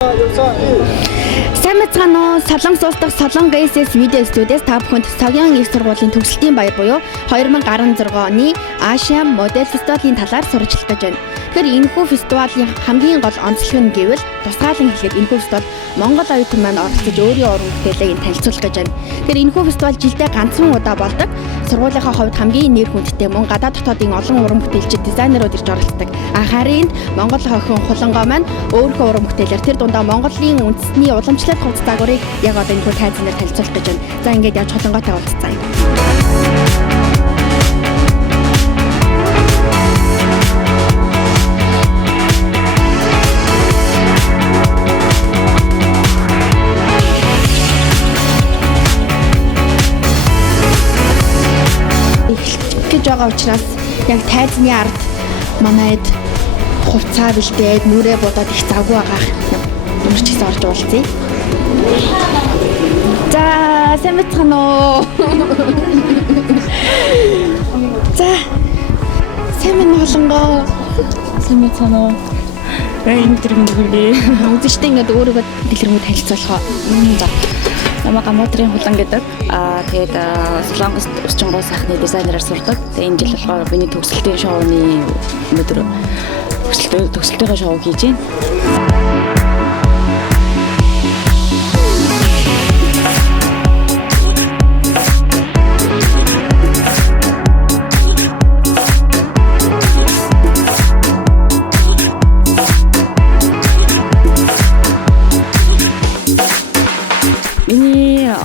Сайн мэцхан уу, Солонгос улс дахь Солонгос SS видео студиэс та бүхэнд цагаан их сургуулийн төгсөлтийн баяр буюу 2016 оны Asian Model Festival-ийн талаар сурчлах гэж байна. Тэгэхээр энэхүү фестивалийн хамгийн гол онцлог нь гэвэл тусгаалan хэлэхэд энэхүү фестивал Монгол оюутан маань оролцож өөрийн уран бүтээлийг танилцуулах гэж байна. Тэгэхээр энэхүү фестивал жилдээ ганцхан удаа болдог. Сургуулийнхаа хувьд хамгийн нэр хүндтэй мөн гадаад дотоодын олон уран бүтээлчид, дизайнерууд ирж оролцдог. Харин Монгол охин Хулангой маань өөрийнхөө уран бүтээлээр тэр дундаа Монголын үндэсний уламжлалт хувцас загварыг яг одоо энэхүү тайзнаар танилцуулах гэж байна. За ингээд явж Хулангойтой уулзцаая. Гэж байгаа учраас яг тайзны ард манайд хувцаа бэлдээд нүрээ бодоод их завгүй байгаа юм ч гэсэн орж уулзъя. За сайн мэцхан уу. За сайн мэн Хулангой. Сайн мэцхан уу. Энэ төрөнд хүргэе. Үзэгчтэй ингээд өөрийгөө дэлгэрэнгүй танилцуулах. За. Намайг Гамбатрын Хулан гэдэг. Тэгээд Солонгост өсчөнгөө сайхны дизайнераар сурдаг. Тэгээд энэ жил болохоор миний төгсөлтийн шоуны өнөөдөр төгсөлтийн шоу хийж байна.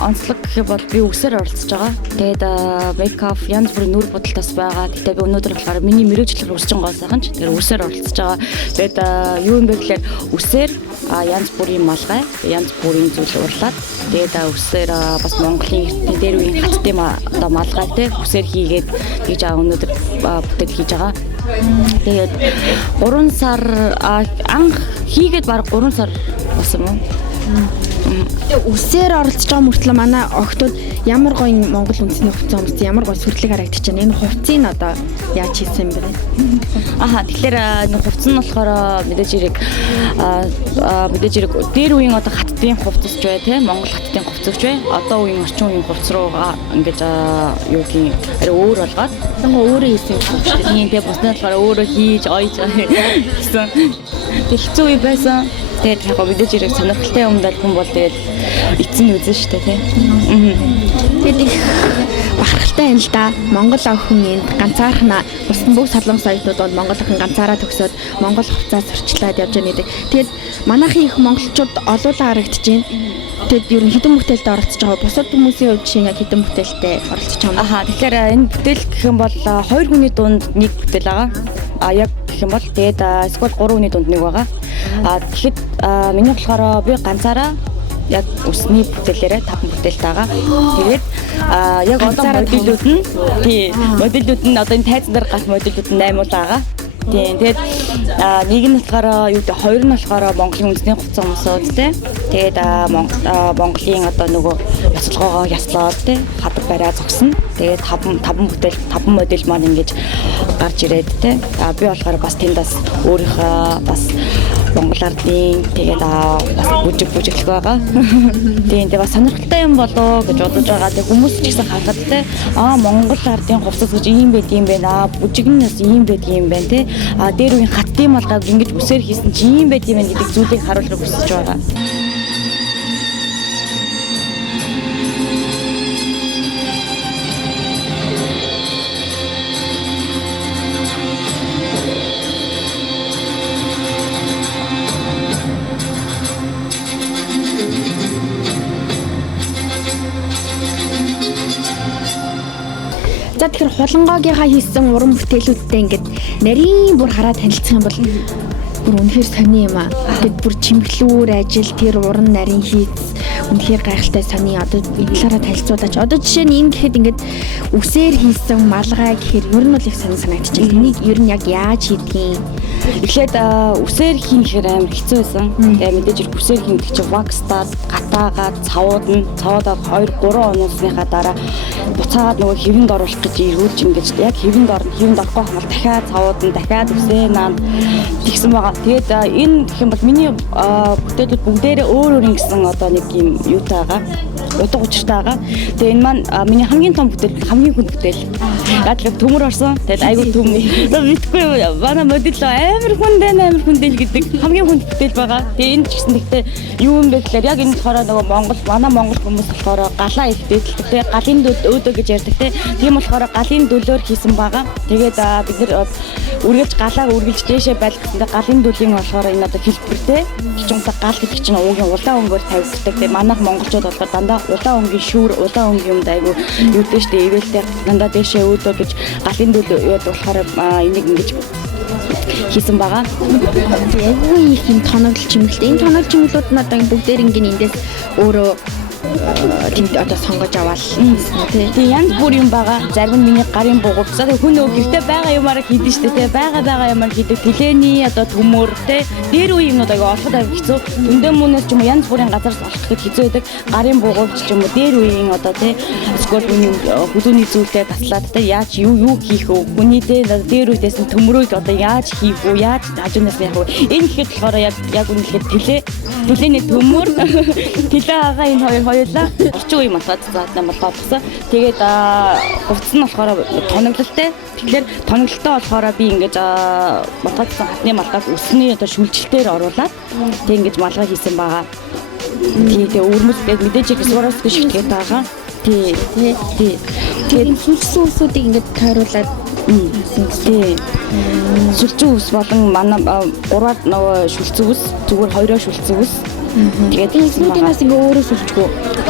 Онцлог гэх бол би үсээр оролцож байгаа. Тэгээд мейкап янз бүрийн нүүр бодолтоос байгаа. Тэгтээ би өнөөдөр болохоор миний мэрэгчлэр өсчин гоо сайхан ч тэгээд үсээр оролцож байгаа. Тэгээд юу юм бэ гэхээр үсээр янз бүрийн малгай, янз бүрийн зүйл урлаад тэгээд үсээр бас Монголын эртний дээр үеийн хатдын одоо малгайтай үсээр хийгээд тэгж өнөөдөр бүтээл хийж байгаа. Тэгээд 3 сар анх хийгээд баг 3 сар болсон юм. Үсээр оролцож байгаа мөртлөө манай охтууд ямар гоё Монгол үндэсний хувцас өмссөн, ямар гоё сүрлэг харагдаж байна. Энэ хувцсыг одоо яаж хийсэн юм бэ? Тэгэхээр энэ хувцас нь болохоор мэдээж хэрэг дээр үеийн одоо хатдын хувцас ч бай тийм Монгол хатдын хувцас ч бай. Одоо үеийн орчин үеийн хувцас руугаа ингэж юу гэх арай өөр болгоод өөрөө хийсэн юм шүү дээ. Тийм бусдад болохоор өөрөө хийж ойж гэсэн. Хэцүү үе байсан. Тэгээд яг мэдээж хэрэг сонирхолтой юм даа хүн бол тэгээд эцэн үзэн штэ тийм. Тэгээд их бахархалтай юм л да. Монгол охин энд ганцаархнаа бусдын бүх солонгос оюутнууд бол Монгол охин ганцаараа төгсөөд Монгол хувцас сурчлаад явж байгаа гэдэг. Тэгээд манайхын их монголчууд олуулаа харагдаж байна. Тэгээд ер нь хэдэн бүтээлд оролцож байгаа. Бусад хүмүүсийн хувьд чинь яг хэдэн бүтээлтэй оролцож байгаа юм. Тэгэхээр энэ бүтээл гэх юм бол 2 хүний дунд нэг бүтээл байгаа. Яг гэх юм бол тэгээд эсвэл 3 хүний дунд нэг байгаа. Тэгэхэд миний болохоор би ганцаараа яг өсний бүтээлээрээ 5 бүтээлтэй байгаа. Тэгээд яг одоо модулууд нь одоо энэ тайзан дээр гарах модулууд нь 8 байгаа. Тийм. Тэгээд нэг нь болохоор юу гэдэг хоёр нь болохоор Монголын үндэсний хувцас өмсөөд тий. Тэгээд Монголын одоо нөгөө ясалгоогоо яслаад тий хадаг бариа зогсно. Тэгээд 5 модель маань ингэж гарч ирээд тий. Би болохоор бас тэндээс өөрийнхөө бас Монгол ардын тэгээд бас бүжиглэх байгаа. Тийм. Тэгээд бас сонирхолтой юм болоо гэж бодож байгаа. Тэгээд хүмүүс ч гэсэн харахад тий Монгол ардын хувцас гэж ийм байд юм байна. Бүжигнээс ийм байд юм байна тий. Дээр үеийн хатдын малгайг ингэж үсээр хийсэн чи ийм байд юм гэдэг зүйлийг харуулахыг хүсэж байгаа. За тэгэхээр Хулангойгийнхаа хийсэн уран бүтээлүүдтэй ингээд нарийн бүр хараад танилцах юм бол бүр үнэхээр сони юм аа. Тэгэд бүр чимэглүүр ажил тэр уран нарийн хийц үнэхээр гайхалтай сони одоо энэ талаараа танилцуулаач. Одоо жишээ нь энэ гэхэд ингээд үсээр хийсэн малгай гэхээр ер нь бол их сони санагдчихэв. Энийг ер нь яг яаж хийдгийг Эхлээд үсээр хийхээр амар хэцүү байсан. Тэгээ мэдээж үсээр хийх чинь вакстаад, гатаагаад, цавуудаад 2-3 оноосныхаа дараа буцаагаад нөгөө хэвэнд оруулах гэж эргүүлж ингэж яг хэвэнд орохгүй хамаар дахиад цавууд нь дахиад үсээ наанд тэгсэн байгаа. Тэгээд энэ гэх юм бол миний бүтээлүүд бүгдээрээ өөр ингэсэн одоо нэг юм юутайгаа утга учиртай байгаа. Тэгээ энэ маань миний хамгийн том бүтээл, хамгийн хүнд бүтээл. Яг л төмөр орсон. Тэгээд айгүй төм. Мэдгүй манай модель амар хүндэл гэдэг хамгийн хүнд бүтээл байгаа. Тэгээ энэ ч гэсэн гэхдээ юу юм бэ гэхээр яг энэ болохоор нөгөө манай Монгол хүмүүс болохоор галаа их дээдэлдэг те галын өөдөө гэж ярьдаг те. Тийм болохоор галын дөлөөр хийсэн байгаа. Тэгээд бид нэр үргэлж галаа үргэлж дээшээ байлгахтаа галын дөлийн болохоор энэ одоо хэлбэртэй. Чичмта гал гэдэг чинь уугийн улаан өнгөөр тавигддаг. Тэгээ манайх монголчууд болохоор дандаа улаан өнгийн шүүр, улаан өнгийн юмд айгу юутэй штэ ивэлтэй дандаа дээшээ өөдөө гэж галын дөл болохоор энийг ингэж хийсэн байгаа. Айгүй их юм тоноглол чимэлтэй. Энэ тоноглол чимэлүүд нь одоо бүгдээр ингээд эндээс өөрөө тэнд одоо сонгож аваад тий янз бүр юм байгаа. Зарим нь миний гарын бугуур. Тэгээ хүн нөгөө гэртээ байгаа юмараа хийдэж штэ тий байгаа юмар хийдэг. Түлээний одоо төмөр тий дээр үе юмнууд аяга олоход аяга хэцүү. Дүндээ мөнөөс ч юм уу янз бүрийн газараас олох гэж хэцүү байдаг. Гарын бугуур ч юм уу дээр үеийн одоо тий эсвэл хүний хөдөөний зүйлээ таслаад тий яаж юу хийх вэ? Хүний дээр үедээс нь төмрөөг одоо яаж хийх вэ? Яаж хажуунаас нь явах вэ? Энэ ихэд болохоор яг үнэхээр түлээний төмөр тэлээ агаа энэ хоёулаа орчин үеийн математик зааднаа болгосон. Тэгээд хувцас нь болохоор тоноглолтой. Тэгэхээр тоноглолтой болохоор би ингэж математик хатны малгайг өсний одоо шүлжилтээр оруулаад тэг ингэж малгай хийсэн байгаа. Тэгээ өрмөстэй мэдээж их Swarovski шигтгээд байгаа. Тэгээд сүлжсэн үсүүдийг ингэж тойруулаад сүлжсэн үс болон манай 3-аар нөгөө шүлцэн үс зүгээр 2-оо шүлцэн үс. Тэгээд эхнүүдээс ингээ өөрөө сүлжгүй.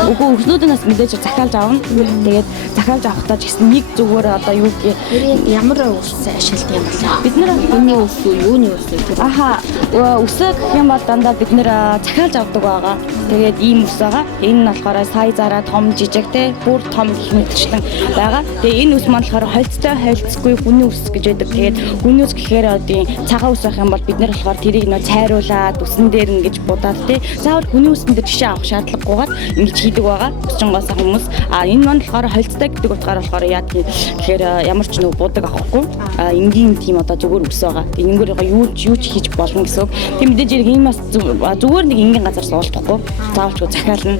Үгүй эхнүүдээс мэдээж захиалж авна. Тэгээд захиалж авахдаа ч гэсэн нэг зүгээр одоо юу гэх ямар үс ашигладаг юм бэ? Бид нэр хүний үс үү, юуны үс үү? Аха үсээ гэх юм бол дандаа бид нэр захиалж авдаг байгаа. Тэгээд ийм үс байгаа. Энэ нь болохоор сайзаараа том жижиг те бүр том гэх мэтчлэн байгаа. Тэгээд энэ үс маань болохоор холцтой холцгүй хүний үс гэж байдаг. Тэгээд хүний үс гэхээр одоо цагаан үс байх юм бол бид нэр болохоор тэрийг нөө цайруулаад үсэн дээр ингэж будаад те заавал хүний үсэнд жишээ авах шаардлагагүйгээр ингэж хийдэг байгаа. Өсчөнгоос хүмүүс энэ маань болохоор холцтой гэдэг утгаар болохоор яа гэхээр ямар ч нэг будаг авахгүй энгийн тийм одоо зүгээр үс байгаа. Энэгээр юу ч хийж болно гэсэн. Тийм мэдээж ийм бас зүгээр нэг энгийн газар суулдахгүй. Заавалчгүй захиална.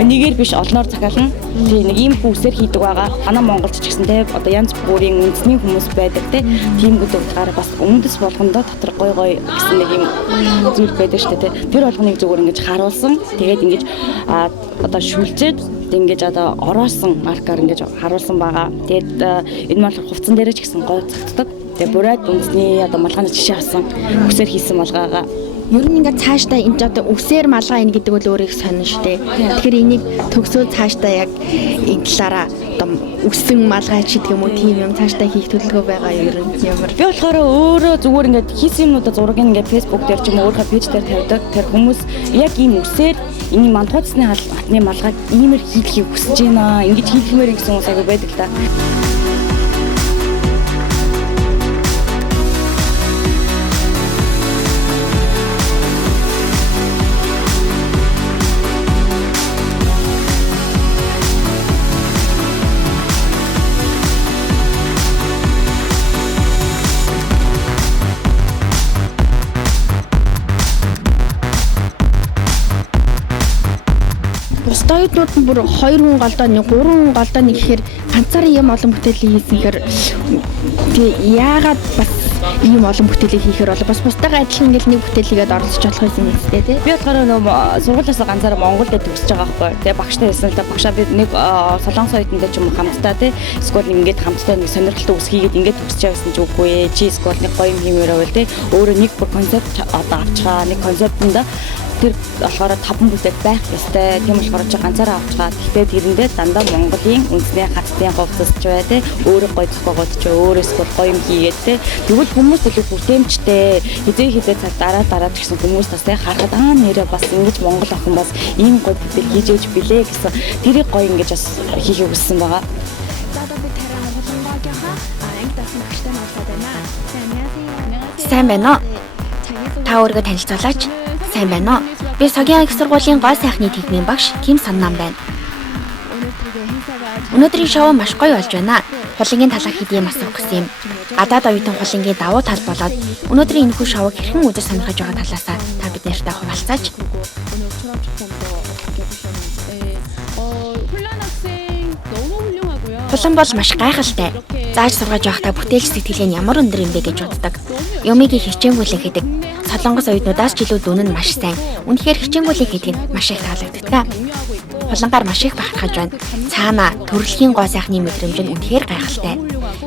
Нэгээр биш олноор захиална. Тийм нэг ийм үсээр хийдэг байгаа. Манай Монголч ч гэсэн те одоо янз бүрийн үндэсний хүмүүс байдаг те. Тийм гэдэг утгаараа бас үндэс болгондоо дотор гой гэсэн нэг юм зүйл байдаг шүү дээ те. Тэр болгоныг зүгээр ингэж харуулсан. Тэгээд ингэж одоо шүлжээд ингэж одоо ороосон маркаар ингэж харуулсан байгаа. Тэгээд энэ маань хувцсан дээрээ ч гэсэн гой цагддаг. Тэгээд бурайд үндэсний одоо малгайны жишээ авсан. Үсээр хийсэн малгайгаа ер нь ингээд цаашдаа энэ одоо үсээр малгай ин гэдэг бол өөрийг сонин штэ. Тэгэхээр энийг төгсөө цаашдаа яг энэ талаараа одоо үсэн малгай ч гэдэг юм уу тийм юм цаашдаа хийх төлөвлөгөө байгаа ер нь ямар. Би болохоор өөрөө зүгээр ингээд хийсэн юмнуудаа зургийг ингээд Facebook дээр ч юм уу өөрийнхөө пэйж дээр тавьдаг. Тэр хүмүүс яг ийм үсээр энэ мантуцны хатны малгайг иймэр хийхийг хүсэж байна. Ингэж хийхмээр гэсэн хүмүүс аягүй байдаг та. Стоёднууд нь бүр 2 хүн голдоо нэг 3 хүн голдоо нэг гэхээр ганцаараа юм олон бүтээлийг хийсэхээр тэгээ яагаад бас ийм олон бүтээлийг хийхээр бол бас бусдаагаа адилхан ингээл нэг бүтээлийгээд оролцож болох юм үстэй тий. Би болохоор нөгөө сургуулиас ганцаараа Монголд төгсөж байгаа байхгүй. Тэгээ багштай хэлсэн л да багшаа би нэг солонгос оюутантай ч юм уу хамтдаа тий. Эсвэл ингээд хамтдаа нэг сонирхолтой үс хийгээд ингээд төгсөж байсан ч үгүй ээ. Чи эсвэл нэг гоё юм хиймээр байвал тий. Өөрөө нэг бүр концепт одоо авчгаа нэг концептында тэр болохоор 5 бүтээл байх ёстой. Тийм болохоор чи ганцаараа авчгаад гэхдээ тэрэндээ дандаа Монголын үндэсний хаттын хувцасч бай тээ. Өөрөө гоё зохиогоод ч өөрөөс гоё юм хийгээд тээ. Тэгвэл хүмүүс илүү бүтээмжтэй хизээ цаг дараа гэсэн хүмүүс бас тээ харахад нэрээ бас ингэж Монгол охин бас ийм гоё бүтээл хийж өгч билээ гэсэн тэрийг гоё ингэж бас хийхийг хүссэн байгаа. Сайн байна уу? Та өөрийгөө танилцуулаач. Сайн байна уу? Би Соёлын их сургуулийн гол сайхны техникийн багш Ким Саннам байна. Өнөөдрийн шоу маш гоё болж байна. Хулингийн талаар хэдийн асуух гэсэн юм. Гадаад оюутан хулингийн давуу тал болоод өнөөдрийн энэхүү шоуг хэрхэн үзэж сонирхож байгаа талаасаа та бид нартай хуваалцаач. Хулан бол маш гайхалтай. Зааж сургаж байхдаа бүтээлч сэтгэл нь ямар өндөр юм бэ гэж боддог. Юмыг хичээнгүйлэн хийдэг. Солонгос оюутнуудаас ч илүү дүн нь маш сайн. Үнэхээр хичээнгүйлэн хийдэг нь маш их таалагддаг. Хулангаар маш их бахархаж байна. Цаана төрөлхийн гоо сайхны мэдрэмж нь үнэхээр гайхалтай.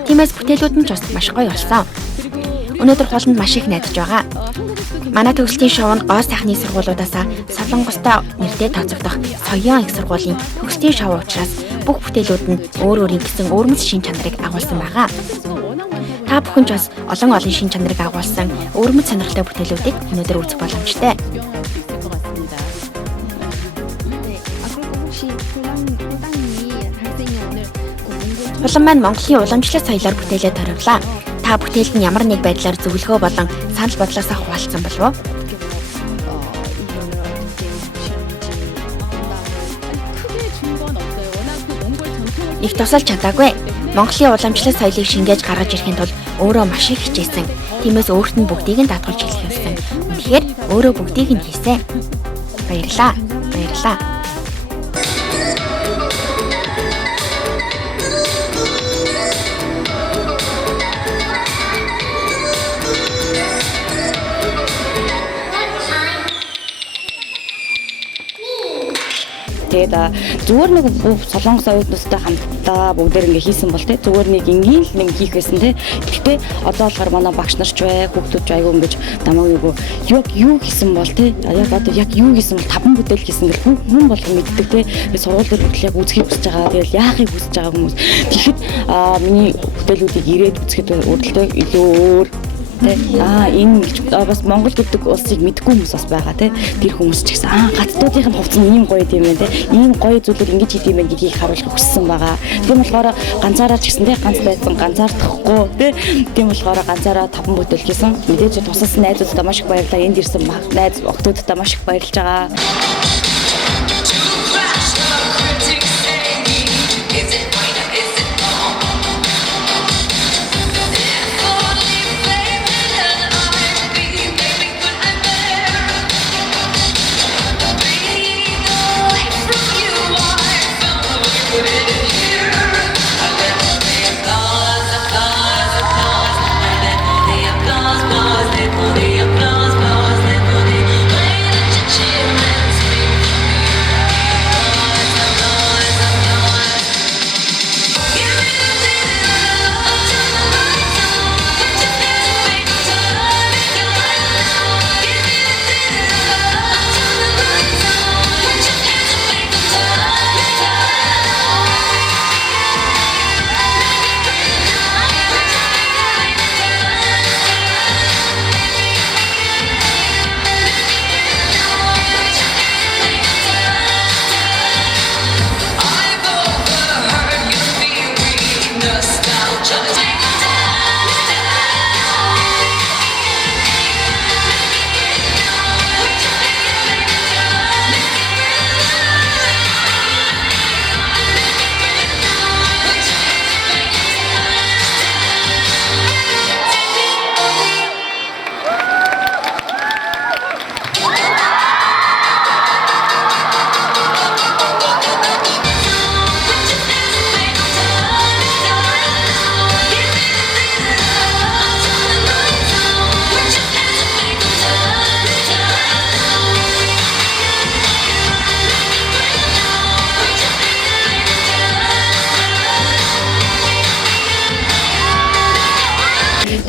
Тиймээс бүтээлүүд нь ч бас маш гоё болсон. Өнөөдөр хуланд маш их найдаж байгаа. Манай төгслийн шоунд гоо сайхны сургуулиудаасаа Солонгостой нэртэй тооцогдох Соёлын их сургуулийн төгслийн шоу учраас бүх бүтээлүүд нь өөр өөрийн гэсэн өвөрмөц шин чанарыг агуулсан байгаа. Та бүхэн ч бас олон шин чанарыг агуулсан өвөрмөц сонирхолтой бүтээлүүдийг өнөөдөр үзэх боломжтой. Хулан маань Монголын уламжлалт соёлоор бүтээлээ торивлаа. Та бүтээлд нь ямар нэг байдлаар зөвлөгөө болон санал бодлоосоо хуваалцсан болов уу? Их тусалж чадаагүй. Монголын уламжлалт соёлыг шингээж гаргаж ирэхийн тулд өөрөө маш их хичээсэн. Тиймээс өөрт нь бүгдийг нь даатгуулж хэлэх юмсан. Үнэхээр өөрөө бүгдийг нь хийсэн. Баярлалаа. Баярлалаа. Тэгээд зүгээр нэг солонгос оюутнуудтай хамтдаа бүгдээр ингээ хийсэн бол тэ зүгээр нэг ингийн л нэг хийх байсан тэ. Гэхдээ одоо болохоор манай багш нар ч бай, хүүхдүүд ч айгүй ингэж намайг юу хийсэн бол тэ. Яг одоо яг юу хийсэн бол 5 бүтээл хийсэн гэх хүн болгон мэддэг тэ. Тэгээд сургууль дээр хүртэл яг үзхийг хүсэж байгаа. Тэгээд яахыг хүсэж байгаа хүмүүс. Тэгэхэд миний бүтээлүүдийг ирээд үзэхэд өөртөө илүү өөр энэ бас Монгол гэдэг улсыг мэдгүй хүмүүс бас байгаа тий. Тэр хүмүүс ч гэсэн гацдуудын хувцас нь ийм гоё юм байна тий. Ийм гоё зүйлүүд ингэж хийх юм байна гэдгийг харуулах хүссэн байгаа. Тийм болохоор ганцаараа ч гэсэн тий ганц байсан ганцаардахгүй тий. Тийм болохоор ганцаараа 5 бүтээл хийсэн. Мэдээж тусалсан найзуудтай маш их баярлалаа. Энд ирсэн найз охтуудтай маш их баярлж байгаа.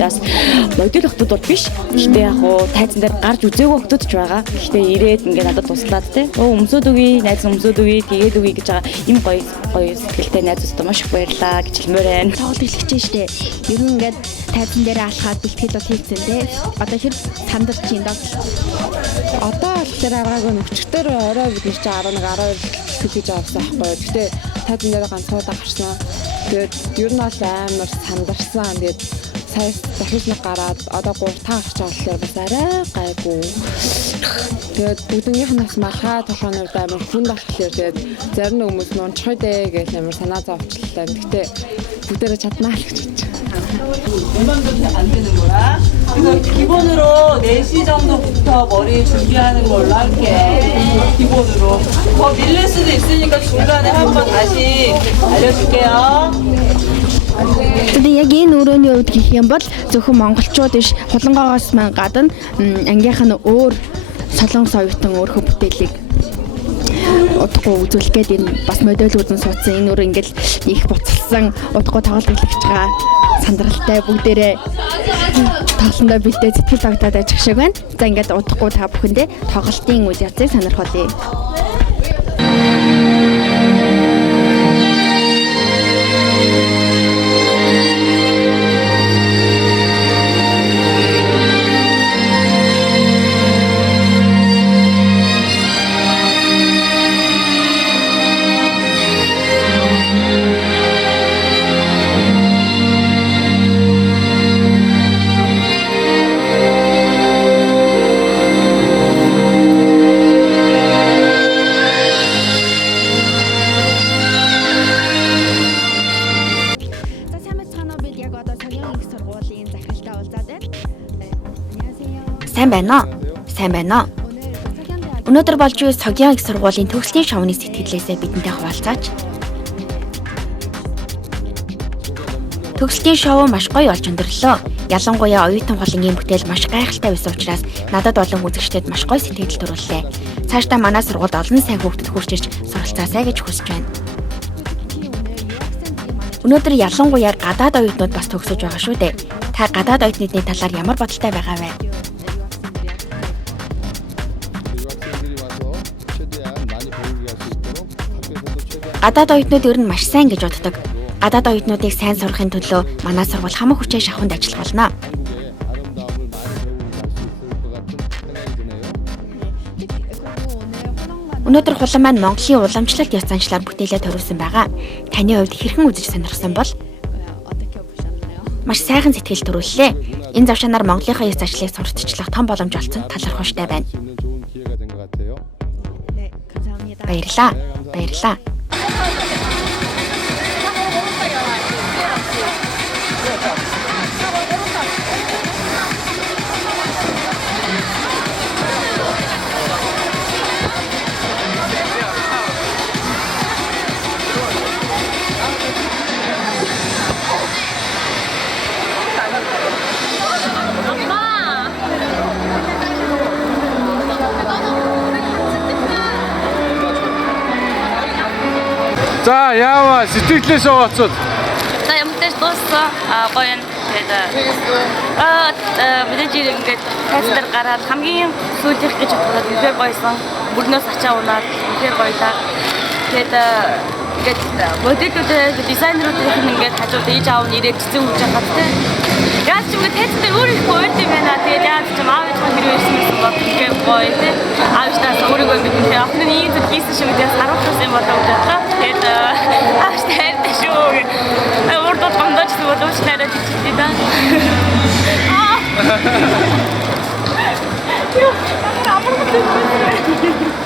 Бас модуль охтууд бол биш. Гэхдээ яг хуу тайзан дээр гарч үзээгүй охтууд ч байгаа. Гэхдээ ирээд ингээ надад туслаад те. Өмсөд үгүй, найз өмсөд үгүй, тэгээд үгүй гэж байгаа. Им гоё сэтгэлтэй найзуудтай маш их баярлаа гэж хэлмээр байна. Тоглолт эхэлж штэ. Ер нь ингээд тайзан дээр алхаад бэлтгэл бол хийцэн те. Одоо хэр сандарч юм даа. Одоо алхаар аргаагүй нөхчтөр орой бид чи 11 12 гэж авсан байхгүй. Гэхдээ тайзан дээр ганцуудаа гарсан. Тэгээд ер нь бол амар сандарсан. Тэгээд сая дахиж нэг гараад одоо 3 таа гарч байгаа болохоор бас арай гайгүй. Тэгээд бүгднийх нь бас малгай толгойноор амар хүн болохоор тэгээд зарим нэг хүмүүс нунчхой дээ гэж амар санаа зовчлаа. Гэхдээ бүгдээрээ чаднаа л гэж бодож байна. 음악도 안 되는 거야. 그래서 기본으로 4시 정도부터 머리 준비하는 걸로 할게. 기본으로. 더 밀릴 수도 있으니까 중간에 한번 다시 알려줄게요. Тэгээд яг энэ өрөөний үед гэх юм бол зөвхөн монголчууд биш хулангоогоос гадна ангийнх нь өөр солонгос оюутан өөрхөн бүтээлийг удахгүй үзүүлэх гээд энэ бас модель үзэн суудсан энэ өөр ингээл их буцалсан удахгүй тоглолт хэлж байгаа сандралтай бүгдээрээ тоглондоо бэлдээ сэтгэл тогтоод ажих шиг байна. За ингээд удахгүй та бүхэндээ тоглолтын үйл явцыг сонирхолъё. Сайн байна уу? Сайн байна уу? Өнөөдөр болж буй Цогён их сургуулийн төгслийн шоуны сэтгэлээсээ бидэнтэй хуваалцаач. Төгслийн шоу маш гоё болж өндөрлөө. Ялангуяа оюутан холынгийн бүтээл маш гайхалтай байсан учраас надад болон үзэгчдэд маш гоё сэтгэл төрүүллээ. Цаашдаа манай сургуульд олон сайн хүүхдүүд хурж ирж суралцаасай гэж хүсэж байна. Өнөөдөр ялангуяа гадаад оюутнууд бас төгсөж байгаа шүү дээ. Та гадаад оюутнуудын талаар ямар бодолтой байгаа вэ? Гадаад оюутнууд ер нь маш сайн гэж боддог. Гадаад оюутнуудыг сайн сурахын төлөө манай сургууль хамаг хүчээр шаханд ажиллах болно. Өнөөдөр хулан маань Монголын уламжлалт ёс заншлаар бүтээлээ төрүүлсэн байгаа. Таны хувьд хэрхэн үзэж сонирхсан бол? Маш сайхан сэтгэл төрүүллээ. Энэ завшаанаар Монголынхаа ёс заншлыг сурталчлах том боломж олсон талархууштай байна. Баярлалаа. Баярлалаа. За яава сэтгэлээс овоцод. За ямартай дууссан гоё юм. Тэгээд мэдээж ингээд тайлбар гараад хамгийн сүүлийнх гэж бодоход үнэхээр гоёсон. Бүрнөөс ачаа унаад үнэхээр гоёлаа. Тэгээд ингээд модельүүдээ дизайнеруудын ингээд хажууд ээж аав нэрээ цэцэн үүж байгаа тийм. Яаж ч ингээд тайлбар өөр их гоё юм байна. Тэгээд яаж ч аав ээж хэрэг ирсэн юм бол үнэхээр гоё тийм. Аавчтаас өөрийгөө ингээд охин нь ийм зүйл хийсэн шиг мэдээс харуулсан юм болоо гэж бодлоо. Тэгээд аавчтай шүү. Урдд гондоч боловч нараад ичдэг да. Юу, апармент.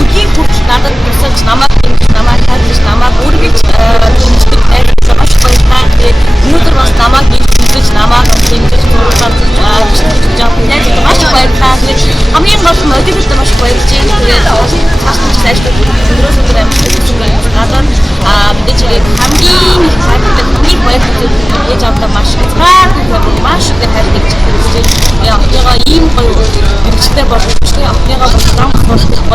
өдний хүртэл надад босож намайг хэмжиж намайг хайрлаж намайг үргэлж хэмждэг тайлбарлаж маш баярлалаа. Тэгээд өнөөдөр бас намайг хэмжиж намайг хэмжиж зурглаад маш баярлалаа. Тэгээд хамгийн гол нь өдөрт маш баярлж байна. Тэгээд цааш нь сайжрах өнөөдрөөс өдөр амьд надад мэдээж хэрэг хамгийн их хайртай хамгийн баярлалаа гэж авдаг маш маш их хайртай гэж хэлж байна. Яга ийм гоё хэрэгцээ болох чинь апнега болон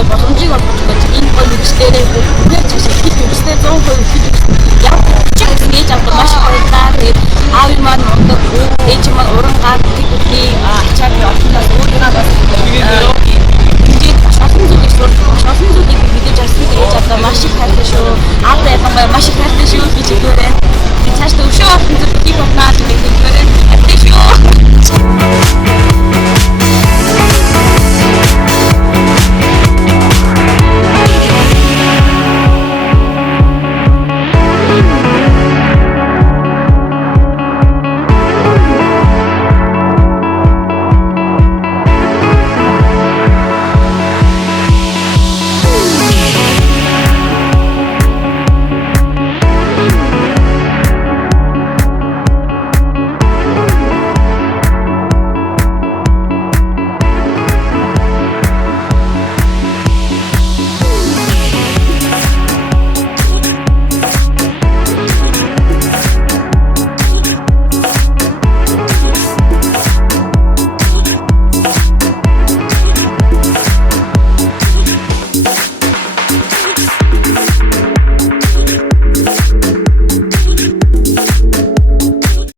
боломжийг олгож байгаа энэ гоё хэрэгцээрээ бүгд хэрэгцээ 100%